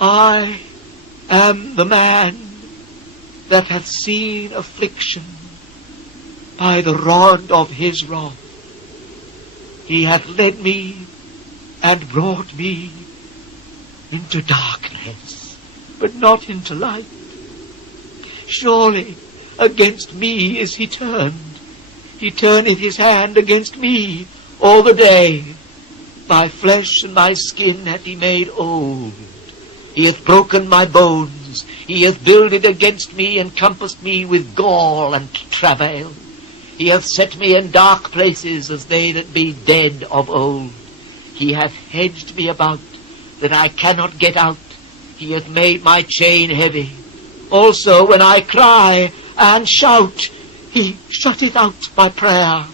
I am the man that hath seen affliction by the rod of his wrath. He hath led me and brought me into darkness, but not into light. Surely against me is he turned. He turneth his hand against me all the day. My flesh and my skin hath he made old. He hath broken my bones. He hath builded against me and compassed me with gall and travail. He hath set me in dark places as they that be dead of old. He hath hedged me about that I cannot get out. He hath made my chain heavy. Also when I cry and shout, he shutteth out my prayer.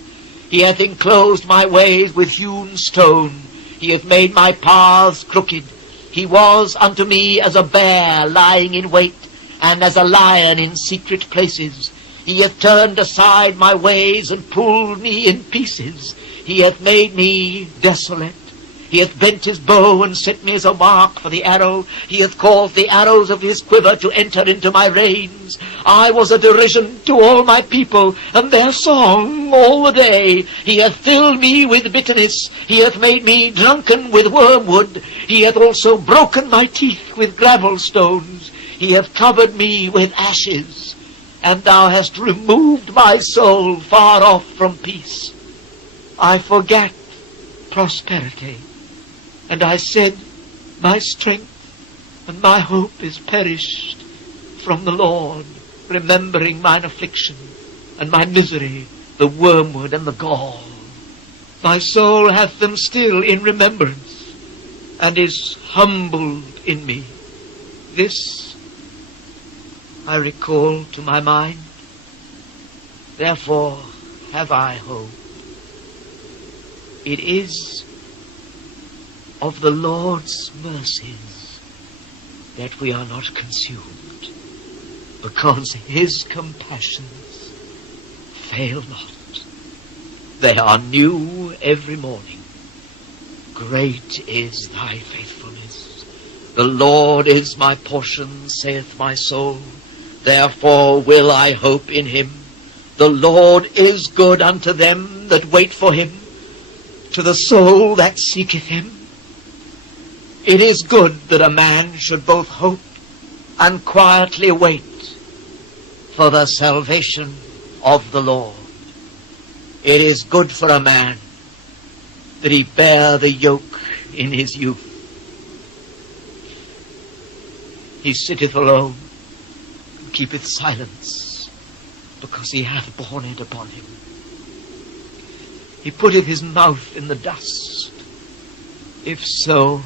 He hath inclosed my ways with hewn stone. He hath made my paths crooked. He was unto me as a bear lying in wait, and as a lion in secret places. He hath turned aside my ways and pulled me in pieces. He hath made me desolate. He hath bent his bow and set me as a mark for the arrow. He hath caused the arrows of his quiver to enter into my reins. I was a derision to all my people, and their song all the day. He hath filled me with bitterness. He hath made me drunken with wormwood. He hath also broken my teeth with gravel stones. He hath covered me with ashes, and thou hast removed my soul far off from peace. I forgat prosperity, and I said, my strength and my hope is perished from the Lord, remembering mine affliction and my misery, the wormwood and the gall. My soul hath them still in remembrance, and is humbled in me. This I recall to my mind. Therefore have I hope. It is of the Lord's mercies that we are not consumed, because his compassions fail not. They are new every morning. Great is thy faithfulness. The Lord is my portion, saith my soul. Therefore will I hope in him. The Lord is good unto them that wait for him, to the soul that seeketh him. It is good that a man should both hope and quietly wait for the salvation of the Lord. It is good for a man that he bear the yoke in his youth. He sitteth alone, and keepeth silence, because he hath borne it upon him. He putteth his mouth in the dust. If so,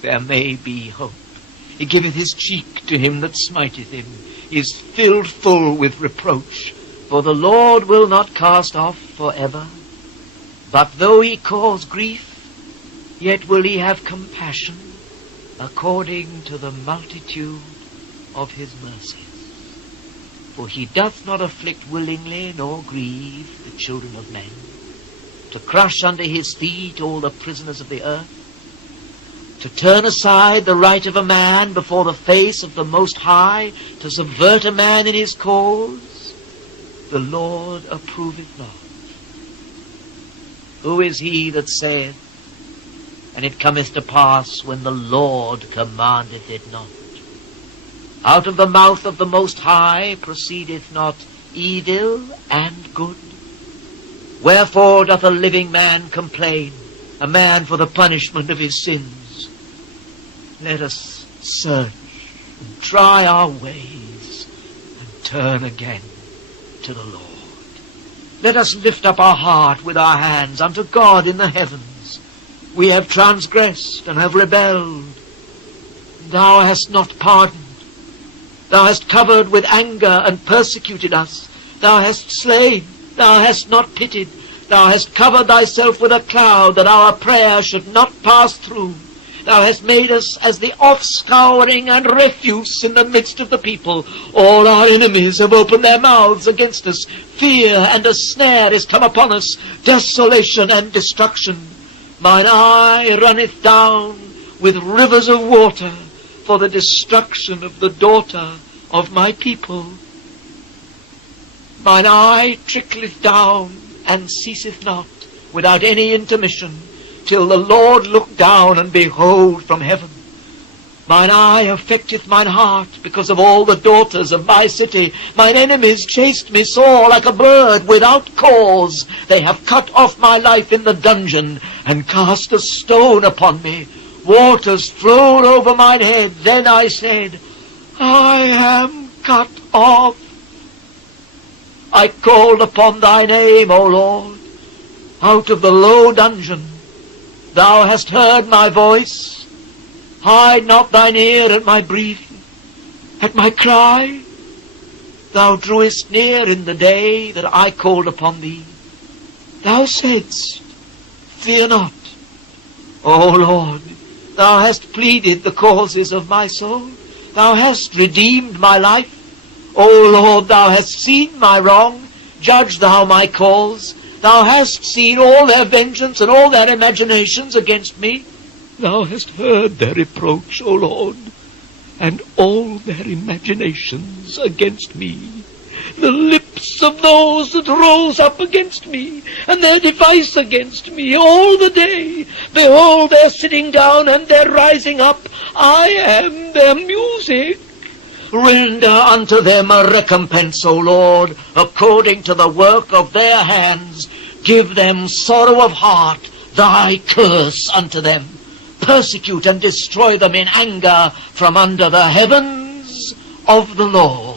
there may be hope. He giveth his cheek to him that smiteth him. He is filled full with reproach. For the Lord will not cast off forever. But though he cause grief, yet will he have compassion, according to the multitude of his mercies. For he doth not afflict willingly, nor grieve the children of men, to crush under his feet all the prisoners of the earth, to turn aside the right of a man before the face of the Most High, to subvert a man in his cause. The Lord approveth not. Who is he that saith, and it cometh to pass when the Lord commandeth it not? Out of the mouth of the Most High proceedeth not evil and good. Wherefore doth a living man complain, a man for the punishment of his sins? Let us search and try our ways and turn again to the Lord. Let us lift up our heart with our hands unto God in the heavens. We have transgressed and have rebelled. Thou hast not pardoned. Thou hast covered with anger and persecuted us. Thou hast slain. Thou hast not pitied. Thou hast covered thyself with a cloud, that our prayer should not pass through. Thou hast made us as the offscouring and refuse in the midst of the people. All our enemies have opened their mouths against us. Fear and a snare is come upon us, desolation and destruction. Mine eye runneth down with rivers of water, for the destruction of the daughter of my people. Mine eye trickleth down, and ceaseth not, without any intermission, till the Lord look down and behold from heaven. Mine eye affecteth mine heart, because of all the daughters of my city. Mine enemies chased me sore like a bird without cause. They have cut off my life in the dungeon, and cast a stone upon me. Waters flowed over mine head. Then I said, I am cut off. I called upon thy name, O Lord, out of the low dungeon. Thou hast heard my voice. Hide not thine ear at my breathing, at my cry. Thou drewest near in the day that I called upon thee. Thou saidst, fear not. O Lord, thou hast pleaded the causes of my soul. Thou hast redeemed my life. O Lord, thou hast seen my wrong. Judge thou my cause. Thou hast seen all their vengeance and all their imaginations against me. Thou hast heard their reproach, O Lord, and all their imaginations against me. The lips of those that rose up against me, and their device against me all the day. Behold, their sitting down and their rising up. I am their music. Render unto them a recompense, O Lord, according to the work of their hands. Give them sorrow of heart, thy curse unto them. Persecute and destroy them in anger from under the heavens of the Lord.